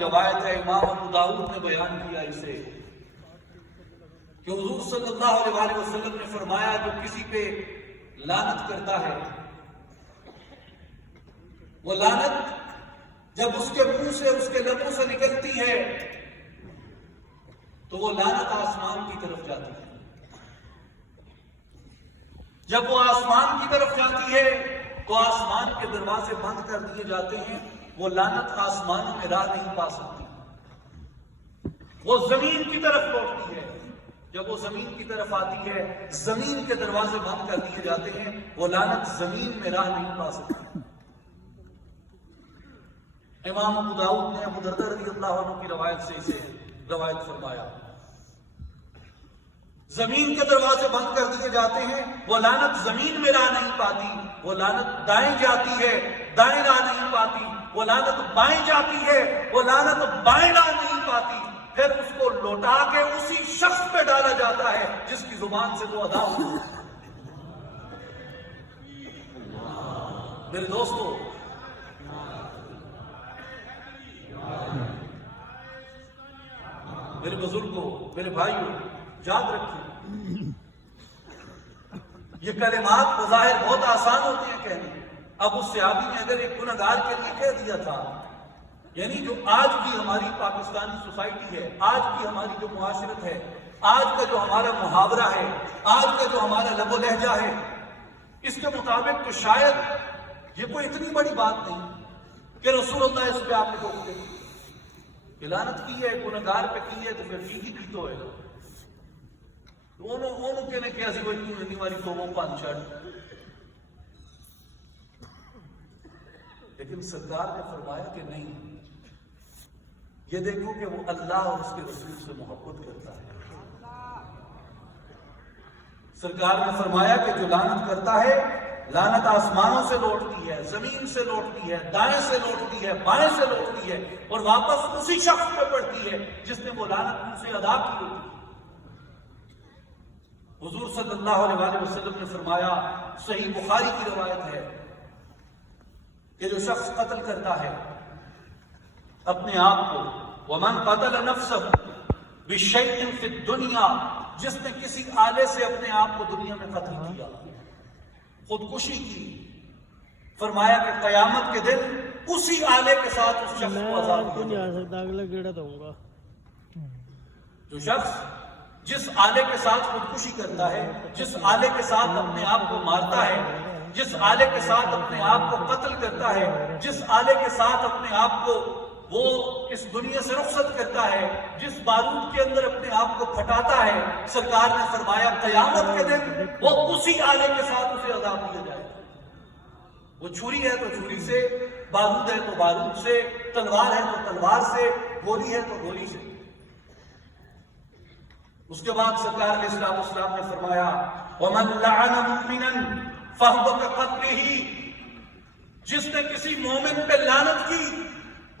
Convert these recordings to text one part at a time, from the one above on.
کی روایت ہے، امام ابو داؤد نے بیان کیا اسے، کہ حضور صلی اللہ علیہ وسلم نے فرمایا جو کسی پہ لعنت کرتا ہے، وہ لعنت جب اس کے منہ سے، اس کے لبوں سے نکلتی ہے تو وہ لعنت آسمان کی طرف جاتی ہے۔ جب وہ آسمان کی طرف جاتی ہے تو آسمان کے دروازے بند کر دیے جاتے ہیں، وہ لعنت آسمانوں میں راہ نہیں پا سکتی، وہ زمین کی طرف لوٹتی ہے۔ جب وہ زمین کی طرف آتی ہے، زمین کے دروازے بند کر دیے جاتے ہیں، وہ لعنت زمین میں راہ نہیں پا سکتی۔ امام ابو داؤد نے ابو دردہ رضی اللہ عنہ کی روایت سے اسے روایت فرمایا، زمین کے دروازے بند کر دیے جاتے ہیں، وہ لعنت زمین میں راہ نہیں پاتی، وہ لعنت دائیں جاتی ہے، دائیں راہ نہیں پاتی، وہ لعنت بائیں جاتی ہے، وہ لعنت بائیں راہ نہیں پاتی، پھر اس کو لوٹا کے اسی شخص پہ ڈالا جاتا ہے جس کی زبان سے وہ ادا ہوتی ہے۔ میرے دوستو، میرے بزرگوں، میرے بھائیوں، یاد رکھیں، یہ کلمات بظاہر بہت آسان ہوتے ہیں کہنے۔ اب اس صحابی نے اگر ایک گنہگار کے لیے کہہ دیا تھا، یعنی جو آج کی ہماری پاکستانی سوسائٹی ہے، آج کی ہماری جو معاشرت ہے، آج کا جو ہمارا محاورہ ہے، آج کا جو ہمارا لب و لہجہ ہے، اس کے مطابق تو شاید یہ کوئی اتنی بڑی بات نہیں کہ رسول اللہ اس پہ آپ نے ٹوک دے، لعنت کی ہے، گنہگار پہ کی ہے تو پھر کی تو ہے، انہوں کہنے کہ ایسی کوئی نہیں ہماری توبوں پان چھڑ۔ لیکن سرکار نے فرمایا کہ نہیں، یہ دیکھو کہ وہ اللہ اور اس کے رسول سے محبت کرتا ہے۔ سرکار نے فرمایا کہ جو لعنت کرتا ہے، لعنت آسمانوں سے لوٹتی ہے، زمین سے لوٹتی ہے، دائیں سے لوٹتی ہے، بائیں سے لوٹتی ہے، اور واپس اسی شخص پہ پڑتی ہے جس نے وہ لعنت ان سے ادا کی ہوتی ہے۔ حضور صلی اللہ علیہ وسلم نے فرمایا، صحیح بخاری کی روایت ہے، کہ جو شخص قتل کرتا ہے اپنے آپ کو، وَمَنْ قَتَلَ نَفْسَهُ بِشَيْءٍ فِي الدُّنْيَا، جس نے کسی آلے سے اپنے آپ کو دنیا میں قتل کیا، خودکشی کی، فرمایا کہ قیامت کے دن اسی آلے کے ساتھ اس شخص کو عذاب دیا جائے۔ جو شخص جس آلے کے ساتھ خودکشی کرتا ہے، جس آلے کے ساتھ اپنے آپ کو مارتا ہے، جس آلے کے ساتھ اپنے آپ کو قتل کرتا ہے، جس آلے کے ساتھ اپنے آپ کو وہ اس دنیا سے رخصت کرتا ہے، جس بارود کے اندر اپنے آپ کو پھٹاتا ہے، سرکار نے فرمایا قیامت کے دن وہ اسی آلے کے ساتھ اسے عذاب دیا جائے۔ وہ چھری ہے تو چھری سے، بارود ہے تو بارود سے، تلوار ہے تو تلوار سے، گولی ہے تو گولی سے۔ اس کے بعد سرکار علیہ السلام نے فرمایا، وَمَنْ لَعَنَ مُؤْمِنًا فَهُوَ كَقَتْلِهِ، جس نے کسی مومن پہ لعنت کی،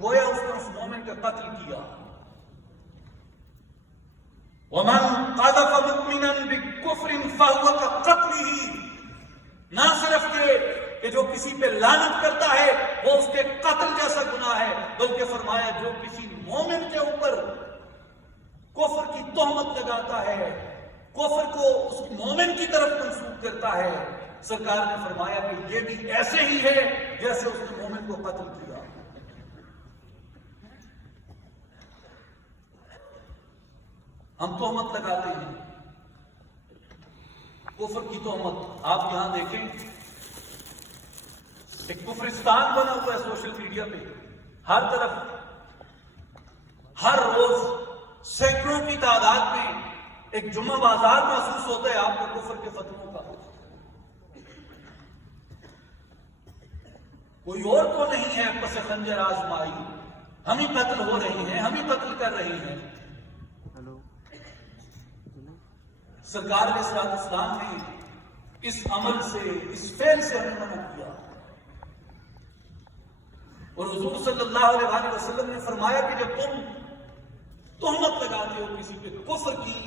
گویا اس نے اس مومن کا قتل کیا۔ وَمَنْ قَذَفَ مُؤْمِنًا بِكُفْرٍ فَهُوَ كَقَتْلِهِ، نہ صرف یہ کہ جو کسی پہ لعنت کرتا ہے وہ اس کے قتل جیسا گناہ ہے، بلکہ فرمایا جو کسی مومن کے اوپر کفر کی تہمت لگاتا ہے، کفر کو اس مومن کی طرف منسوب کرتا ہے، سرکار نے فرمایا کہ یہ بھی ایسے ہی ہے جیسے اس نے مومن کو قتل کیا۔ ہم تہمت لگاتے ہیں، کفر کی تہمت۔ آپ یہاں دیکھیں، ایک کفرستان بنا ہوا ہے سوشل میڈیا پہ، ہر طرف ہر روز سینکڑوں کی تعداد میں ایک جمعہ بازار محسوس ہوتا ہے آپ کو کفر کے فتووں کا۔ کوئی اور تو نہیں ہے پس خنجر آزمائی، ہم ہی قتل ہو رہے ہیں، ہم ہی قتل کر رہے ہیں۔ سرکار علیہ السلام نے اس عمل سے، اس فعل سے ہمیں منع کیا، اور حضور صلی اللہ علیہ وسلم نے فرمایا کہ جب تم تہمت لگاتے ہو کسی پہ کفر کی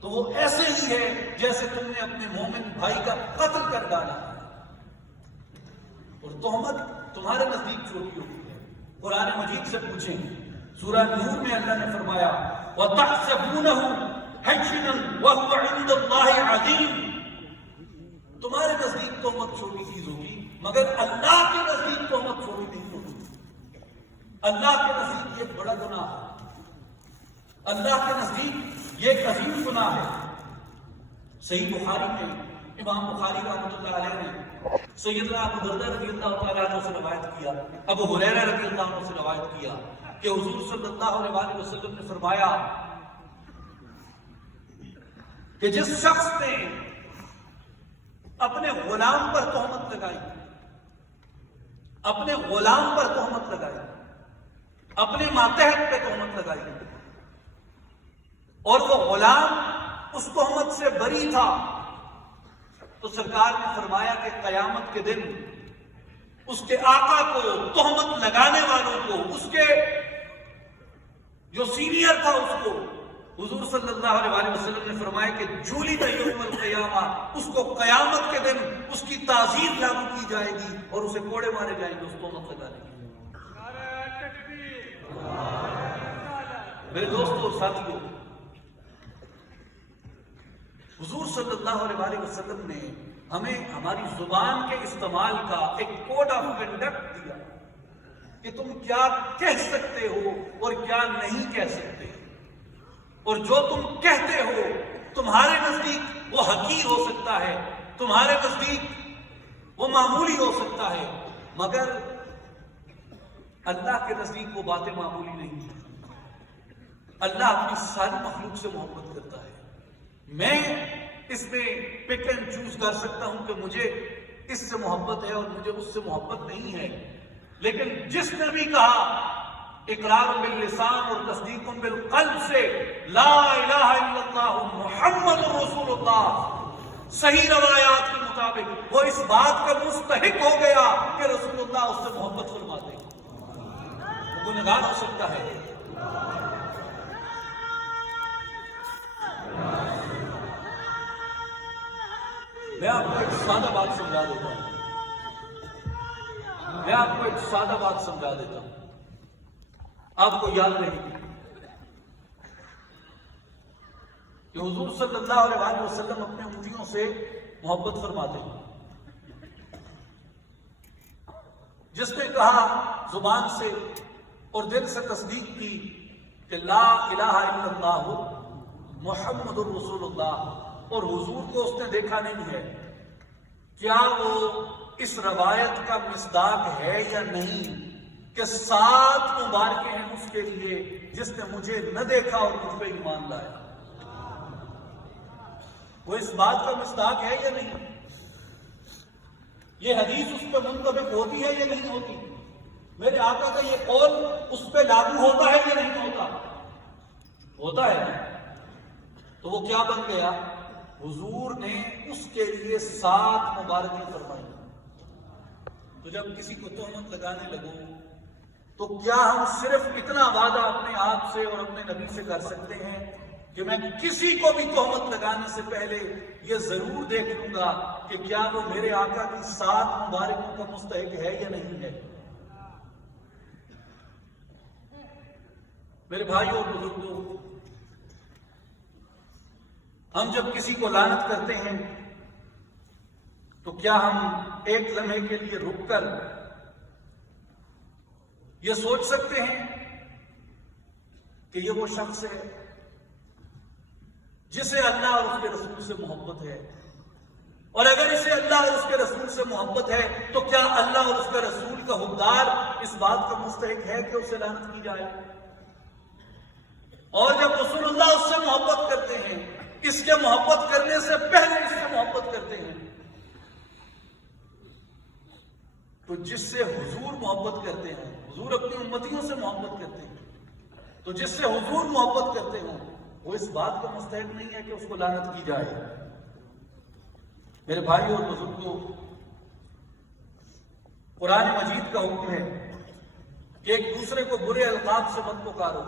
تو وہ ایسے ہی ہے جیسے تم نے اپنے مومن بھائی کا قتل کر ڈالا، اور تہمت تمہارے نزدیک چھوٹی ہوتی ہے۔ قرآن مجید سے پوچھیں سورہ نور میں اللہ نے فرمایا وَتَحْسَبُونَهُ هَيِّنًا وَهُوَ عِندَ اللَّهِ عَظِيمٌ، تمہارے نزدیک تہمت چھوٹی چیز ہوگی مگر اللہ کے نزدیک تہمت چھوٹی نہیں ہوگی۔ اللہ کے نزدیک یہ بڑا گناہ ہے، اللہ کے نزدیک یہ ایک عظیم گناہ ہے۔ صحیح بخاری میں امام بخاری رحمۃ اللہ علیہ نے سیدنا ابو دردہ رضی اللہ تعالیٰ عنہ سے روایت کیا، ابو ہریرہ رضی اللہ عنہ سے روایت کیا کہ حضور صلی اللہ علیہ وسلم نے فرمایا کہ جس شخص نے اپنے غلام پر تہمت لگائی، اپنے غلام پر تہمت لگائی، اپنے ماتحت پہ تہمت لگائی اور وہ غلام اس تہمت سے بری تھا، تو سرکار نے فرمایا کہ قیامت کے دن اس کے آقا کو، تہمت لگانے والوں کو، اس کے جو سینئر تھا اس کو، حضور صلی اللہ علیہ وسلم نے فرمایا کہ جولی یوم القیامہ، اس کو قیامت کے دن اس کی تعزیر لاگو کی جائے گی اور اسے کوڑے مارے جائیں گے اس تہمت لگانے کی۔ میرے دوستوں اور ساتھیوں، حضور صلی اللہ علیہ وسلم نے ہمیں ہماری زبان کے استعمال کا ایک کوڈ آف کنڈکٹ دیا کہ تم کیا کہہ سکتے ہو اور کیا نہیں کہہ سکتے، اور جو تم کہتے ہو تمہارے نزدیک وہ حقیر ہو سکتا ہے، تمہارے نزدیک وہ معمولی ہو سکتا ہے، مگر اللہ کے نزدیک وہ باتیں معمولی نہیں ہیں۔ اللہ اپنی ساری مخلوق سے محبت کرتا ہے۔ میں اس میں پک اینڈ چوز کر سکتا ہوں کہ مجھے اس سے محبت ہے اور مجھے اس سے محبت نہیں ہے، لیکن جس نے بھی کہا اقرار باللسان اور تصدیق بالقلب سے لا الہ الا اللہ محمد رسول اللہ، صحیح روایات کے مطابق وہ اس بات کا مستحق ہو گیا کہ رسول اللہ اس سے محبت فرماتے ہیں۔ وہ گنہگار ہو سکتا ہے، میں آپ کو ایک سادہ بات سمجھا دیتا ہوں، آپ کو یاد رہے گی کہ حضور صلی اللہ علیہ وسلم اپنے امتیوں سے محبت فرماتے ہیں۔ جس نے کہا زبان سے اور دل سے تصدیق کی کہ لا الہ الا اللہ محمد الرسول اللہ، اور حضور کو اس نے دیکھا نہیں ہے، کیا وہ اس روایت کا مصداق ہے یا نہیں کہ 7 مبارکیں ہیں اس کے لیے جس نے مجھے نہ دیکھا اور مجھ پہ ایمان لایا؟ وہ اس بات کا مصداق ہے یا نہیں؟ یہ حدیث اس پہ منطبق ہوتی ہے یا نہیں ہوتی؟ میرے آقا کا یہ قول اس پہ لاگو ہوتا ہے یا نہیں ہوتا؟ ہوتا ہے نا؟ تو وہ کیا بن گیا؟ حضور نے اس کے لیے 7 مبارکیں فرمائی۔ تو جب کسی کو تہمت لگانے لگو تو کیا ہم صرف اتنا وعدہ اپنے آپ سے اور اپنے نبی سے کر سکتے ہیں کہ میں کسی کو بھی تہمت لگانے سے پہلے یہ ضرور دیکھ لوں گا کہ کیا وہ میرے آقا کی 7 مبارکوں کا مستحق ہے یا نہیں ہے؟ میرے بھائیوں اور بزرگوں، ہم جب کسی کو لعنت کرتے ہیں تو کیا ہم ایک لمحے کے لیے رک کر یہ سوچ سکتے ہیں کہ یہ وہ شخص ہے جسے اللہ اور اس کے رسول سے محبت ہے، اور اگر اسے اللہ اور اس کے رسول سے محبت ہے تو کیا اللہ اور اس کے رسول کا حقدار اس بات کا مستحق ہے کہ اسے لعنت کی جائے؟ اور جب رسول اللہ اس سے محبت کرتے ہیں، اس کے محبت کرنے سے پہلے اس سے محبت کرتے ہیں، تو جس سے حضور محبت کرتے ہیں، حضور اپنی امتیوں سے محبت کرتے ہیں، تو جس سے حضور محبت کرتے ہوں وہ اس بات کا مستحق نہیں ہے کہ اس کو لعنت کی جائے۔ میرے بھائیوں اور بزرگوں، قرآن مجید کا حکم ہے کہ ایک دوسرے کو برے القاب سے مت پکارو۔